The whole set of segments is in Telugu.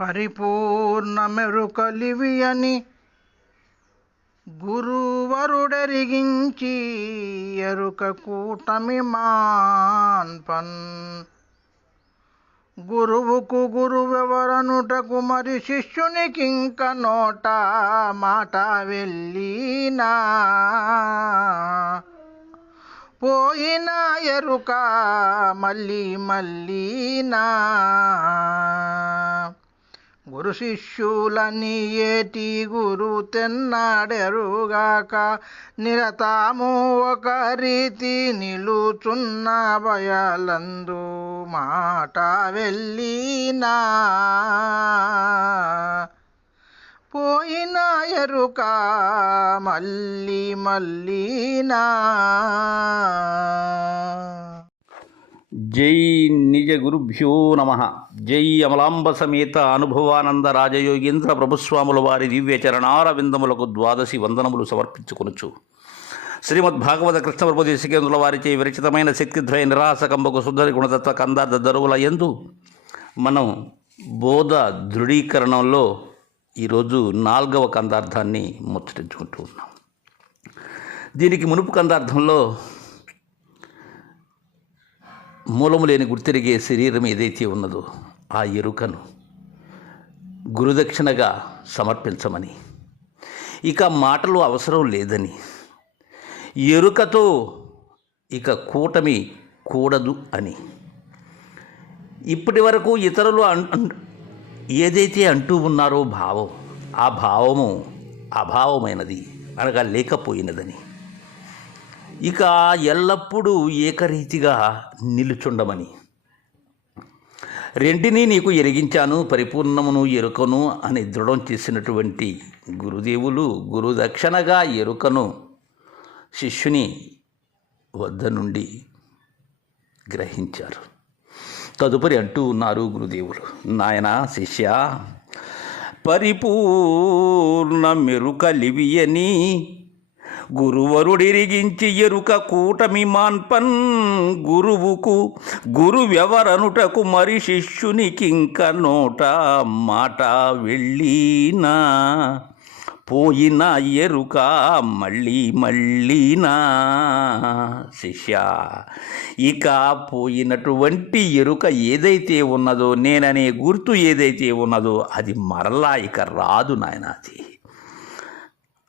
పరిపూర్ణ మెరుకలివి అని గురువరుడెరిగించి ఎరుక కూటమి మాన్పన్. గురువుకు గురువెవరనుటకు మరి శిష్యునికింక నోట మాట వెళ్ళినా. పోయిన ఎరుక మళ్ళీ మళ్ళీనా. గురు శిష్యులని ఏటి గురు తెన్నాడెరుగాక. నిరతాము ఒక రీతి నిలుచున్న భయాలందు మాట వెళ్ళినా. పోయిన ఎరుక మళ్ళీ మళ్ళీనా. జై నిజ గురుభ్యో నమ. జై అమలాంబ సమేత అనుభవానంద రాజయోగేంద్ర ప్రభుస్వాముల వారి దివ్య చరణార విందములకు ద్వాదశి వందనములు సమర్పించుకొనుచు. శ్రీమద్ భాగవత కృష్ణ ప్రభుదేశికేంద్రుల వారిచే విరచితమైన శక్తిద్వయ నిరాసకంబకు శుద్ధరి గుణతత్వ కందార్థ దరువుల ఎందు మనం బోధ దృఢీకరణంలో ఈరోజు నాలుగవ కందార్థాన్ని ముచ్చటించుకుంటూ ఉన్నాం. దీనికి మునుపు కందార్థంలో మూలము లేని గుర్తిరిగే శరీరం ఏదైతే ఉన్నదో ఆ ఎరుకను గురుదక్షిణగా సమర్పించమని. ఇక మాటలు అవసరం లేదని. ఎరుకతో ఇక కూటమి కూడదు అని. ఇప్పటి వరకు ఇతరులు అన్- ఏదైతే అంటూ ఉన్నారో భావం ఆ భావము అభావమైనది అనగా లేకపోయినదని. ఇక ఎల్లప్పుడూ ఏకరీతిగా నిలుచుండమని. రెంటినీ నీకు ఎరిగించాను పరిపూర్ణమును ఎరుకను అని దృఢం చేసినటువంటి గురుదేవులు గురుదక్షిణగా ఎరుకను శిష్యుని వద్ద నుండి గ్రహించారు. తదుపరి అంటూ ఉన్నారు గురుదేవులు నాయన శిష్య పరిపూర్ణ మెరుకలివియని గురువరుడిరిగించి ఎరుక కూటమి మాన్పన్ గురువుకు గురువెవరనుటకు మరి శిష్యునికింక నోట మాట వెళ్ళినా. పోయిన ఎరుక మళ్ళీ మళ్ళీనా. శిష్య ఇక పోయినటువంటి ఎరుక ఏదైతే ఉన్నదో నేననే గుర్తు ఏదైతే ఉన్నదో అది మరలా ఇక రాదు నాయన అది.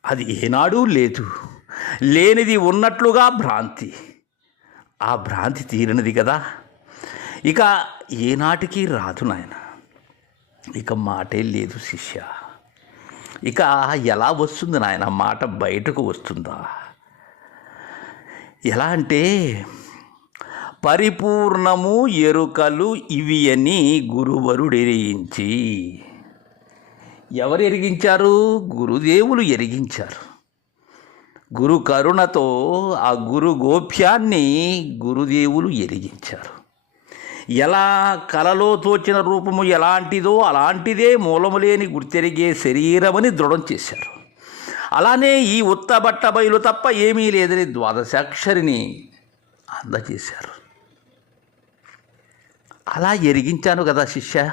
అది ఏనాడూ లేదు. లేనిది ఉన్నట్లుగా భ్రాంతి. ఆ భ్రాంతి తీరినది కదా. ఇక ఏనాటికి రాదు నాయన. ఇక మాటే లేదు శిష్య. ఇక ఎలా వస్తుంది నాయన? మాట బయటకు వస్తుందా? ఎలా అంటే పరిపూర్ణము ఎరుకలు ఇవి అని గురువరుడెరిగించి ఎవరు ఎరిగించారు? గురుదేవులు ఎరిగించారు. గురు కరుణతో ఆ గురు గోప్యాన్ని గురుదేవులు ఎరిగించారు. ఎలా కలలో తోచిన రూపము ఎలాంటిదో అలాంటిదే మూలము లేని గుర్తెరిగే శరీరమని దృఢం చేశారు. అలానే ఈ ఉత్తబట్ట బయలు తప్ప ఏమీ లేదని ద్వాదశాక్షరిని అందజేశారు. అలా ఎరిగించాను కదా శిష్య.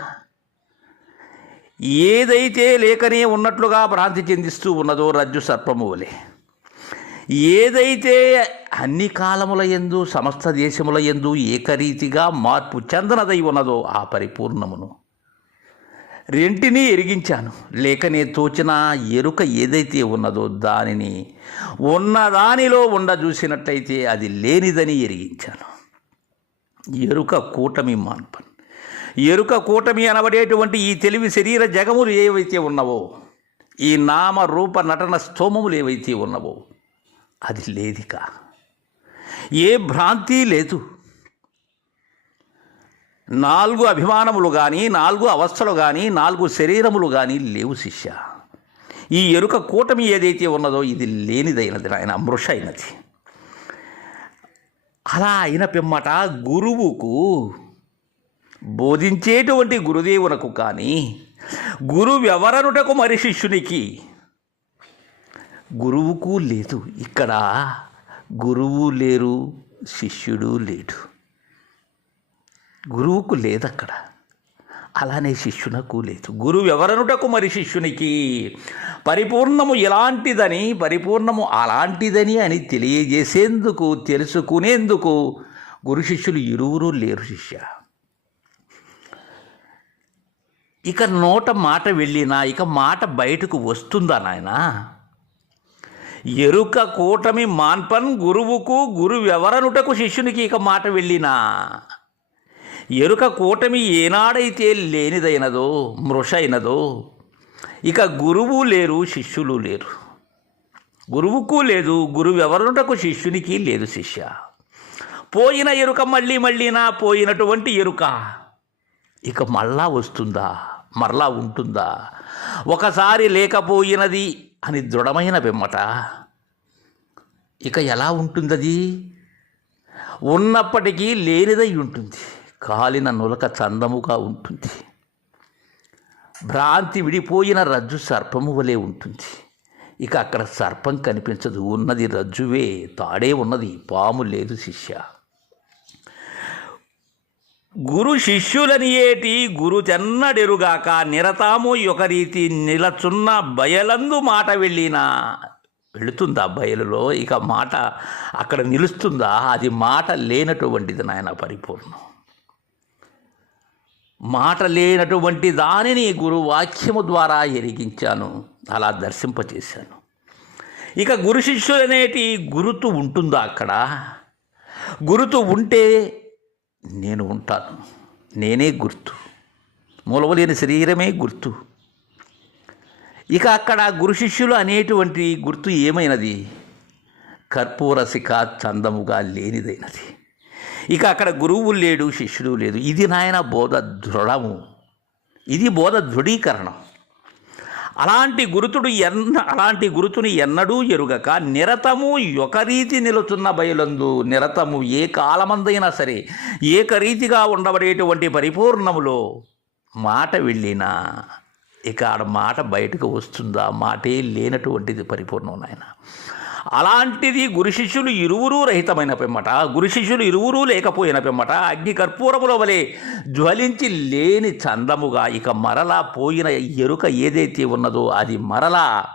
ఏదైతే లేకనే ఉన్నట్లుగా భ్రాంతి చెందిస్తూ ఉన్నదో రజ్జు సర్పము వలె. ఏదైతే అన్ని కాలముల ఎందు సమస్త దేశముల ఎందు ఏకరీతిగా మార్పు చెందనదై ఉన్నదో ఆ పరిపూర్ణమును. రెంటినీ ఎరిగించాను. లేకనే తోచిన ఎరుక ఏదైతే ఉన్నదో దానిని ఉన్నదానిలో ఉండ చూసినట్లయితే అది లేనిదని ఎరిగించాను. ఎరుక కూటమి మాన్పన్. ఎరుక కూటమి అనబడేటువంటి ఈ తెలివి శరీర జగములు ఏవైతే ఉన్నవో ఈ నామ రూప నటన స్తోమములు ఏవైతే ఉన్నవో అది లేదిక. ఏ భ్రాంతి లేదు. నాలుగు అభిమానములు కానీ నాలుగు అవస్థలు కానీ నాలుగు శరీరములు కానీ లేవు శిష్య. ఈ ఎరుక కూటమి ఏదైతే ఉన్నదో ఇది లేనిదైనది ఆయన మృష అయినది. అలా అయిన పిమ్మట గురువుకు బోధించేటువంటి గురుదేవునకు కానీ గురువెవరనుటకు మరి శిష్యునికి గురువుకు లేదు. ఇక్కడ గురువు లేరు శిష్యుడు లేడు. గురువుకు లేదు అక్కడ అలానే శిష్యునకు లేదు. గురువు ఎవరనుటకు మరి శిష్యునికి? పరిపూర్ణము ఎలాంటిదని పరిపూర్ణము అలాంటిదని అని తెలియజేసేందుకు తెలుసుకునేందుకు గురు శిష్యులు ఇరువురు లేరు శిష్య. ఇక నోట మాట వెళ్ళినా ఇక మాట బయటకు వస్తుందా నాయనా? ఎరుక కూటమి మాన్పన్ గురువుకు గురువెవరనుటకు శిష్యునికి ఇక మాట వెళ్ళినా? ఎరుక కూటమి ఏనాడైతే లేనిదైనదో మృషైనదో ఇక గురువు లేరు శిష్యులు లేరు. గురువుకు లేదు గురువెవరునటకు శిష్యునికి లేదు శిష్య. పోయిన ఎరుక మళ్ళీ మళ్ళీనా? పోయినటువంటి ఎరుక. ఇక మళ్ళా వస్తుందా? మరలా ఉంటుందా? ఒకసారి లేకపోయినది అని దృఢమైన పిమ్మట ఇక ఎలా ఉంటుందది? ఉన్నప్పటికీ లేనిదై ఉంటుంది. కాలిన నులక చందముగా ఉంటుంది. భ్రాంతి విడిపోయిన రజ్జు సర్పము వలె ఉంటుంది. ఇక అక్కడ సర్పం కనిపించదు. ఉన్నది రజ్జువే తాడే ఉన్నది పాము లేదు శిష్య. గురు శిష్యులని ఏటి గురు తెన్నడెరుగాక నిరతాము ఒక రీతి నిలచున్న బయలందు మాట వెళ్ళినా. వెళుతుందా బయలులో? ఇక మాట అక్కడ నిలుస్తుందా? అది మాట లేనటువంటిది నాయన పరిపూర్ణం. మాట లేనటువంటి దానిని గురు వాక్యము ద్వారా ఎరిగించాను. అలా దర్శింపచేశాను. ఇక గురు శిష్యులనేటి గురుతు ఉంటుందా అక్కడ? గురుతు ఉంటే నేను ఉంటాను. నేనే గుర్తు. మూలవలేని శరీరమే గుర్తు. ఇక అక్కడ గురు శిష్యులు అనేటువంటి గుర్తు ఏమైనది? కర్పూరసిక చందముగా లేనిదైనది. ఇక అక్కడ గురువు లేడు శిష్యుడు లేదు. ఇది నాయన బోధ దృఢము. ఇది బోధ దృఢీకరణం. అలాంటి గురుతుడు ఎన్న అలాంటి గురుతుని ఎన్నడూ ఎరుగక నిరతము ఒక రీతి నిలుచున్న బయలందు నిరతము ఏ కాలమందైనా సరే ఏకరీతిగా ఉండబడేటువంటి పరిపూర్ణములో మాట వెళ్ళినా ఇక ఆడ మాట బయటకు వస్తుందా? మాటే లేనటువంటిది పరిపూర్ణం నాయన. అలాంటిది గురు శిష్యులు ఇరువురూ రహితమైన పిమ్మట. గురు శిష్యులు ఇరువురూ లేకపోయిన పిమ్మట. అగ్ని కర్పూరముల వలె జ్వలించి లేని చందముగా ఇక మరలా పోయిన ఎరుక ఏదైతే ఉన్నదో అది మరలా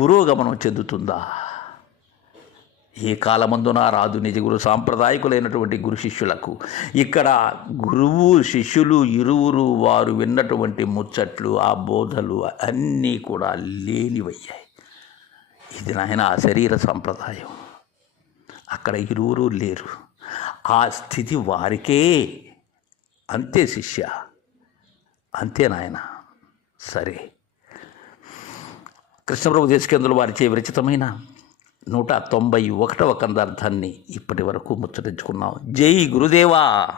పురోగమనం చెందుతుందా? ఏ కాలమందున రాదు నిజ గురు సాంప్రదాయకులైనటువంటి గురు శిష్యులకు. ఇక్కడ గురువు శిష్యులు ఇరువురు వారు విన్నటువంటి ముచ్చట్లు ఆ బోధలు అన్నీ కూడా లేనివయ్యాయి. ఇది నాయన ఆ శరీర సంప్రదాయం. అక్కడ ఇరువురు లేరు. ఆ స్థితి వారికే. అంతే శిష్య. అంతే నాయన. సరే. కృష్ణప్రభు దేశకేంద్రులు వారిచే విరచితమైన నూట తొంభై ఒకటవ కందార్థాన్ని ఇప్పటి వరకు ముచ్చటించుకున్నాం. జై గురుదేవా!